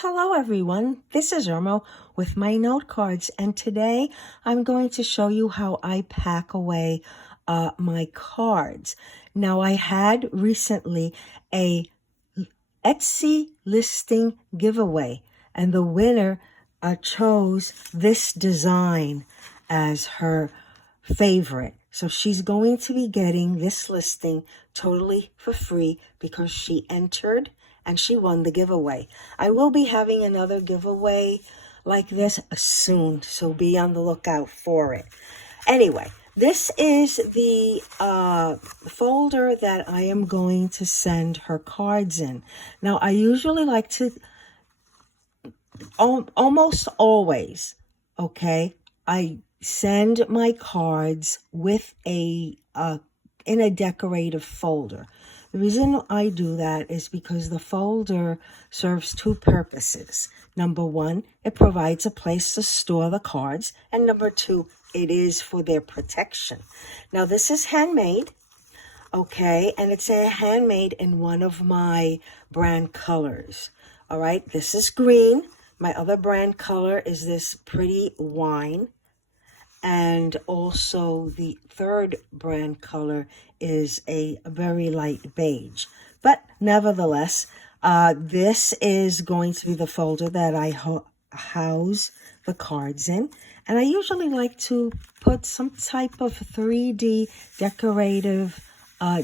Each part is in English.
hello everyone. This is Irma with My Note Cards, and today I'm going to show you how I pack away my cards. Now, I had recently a Etsy listing giveaway, and the winner chose this design as her favorite. So she's going to be getting this listing totally for free because she entered and she won the giveaway. I will be having another giveaway like this soon, so be on the lookout for it. Anyway, this is the folder that I am going to send her cards in. Now, I usually like to, almost always, okay, I send my cards with in a decorative folder. The reason I do that is because the folder serves two purposes. Number one, it provides a place to store the cards, and number two, it is for their protection. Now, this is handmade, okay, and it's handmade in one of my brand colors. All right, this is green. My other brand color is this pretty wine. And also the third brand color is a very light beige. But nevertheless, this is going to be the folder that I house the cards in. And I usually like to put some type of 3D decorative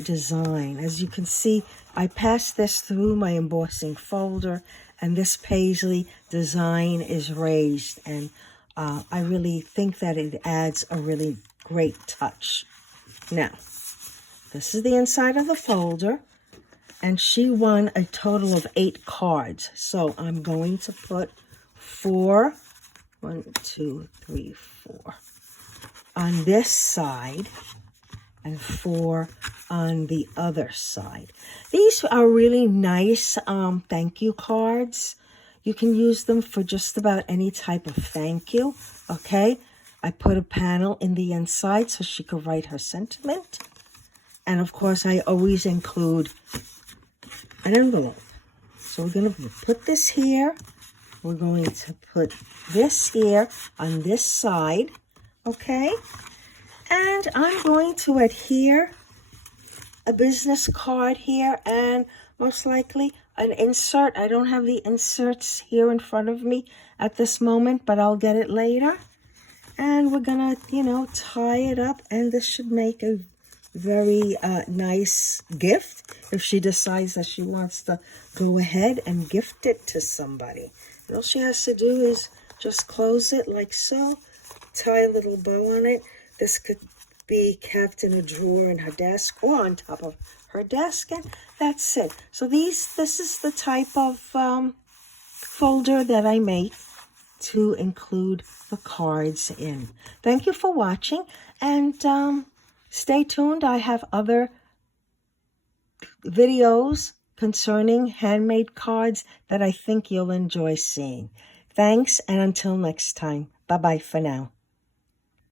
design. As you can see, I passed this through my embossing folder, and this paisley design is raised, and I really think that it adds a really great touch. Now, this is the inside of the folder, and she won a total of 8 cards. So I'm going to put 4, 1, 2, 3, 4 on this side and 4 on the other side. These are really nice thank you cards. You can use them for just about any type of thank you, okay? I put a panel in the inside so she could write her sentiment. And, of course, I always include an envelope. So we're going to put this here. We're going to put this here on this side, okay? And I'm going to adhere a business card here and most likely an insert. I don't have the inserts here in front of me at this moment, but I'll get it later. And we're gonna, tie it up, and this should make a very nice gift if she decides that she wants to go ahead and gift it to somebody. And all she has to do is just close it like so, tie a little bow on it. This could be kept in a drawer in her desk or on top of her desk, and that's it. So this is the type of folder that I make to include the cards in. Thank you for watching, and stay tuned. I have other videos concerning handmade cards that I think you'll enjoy seeing. Thanks, and until next time, bye-bye for now.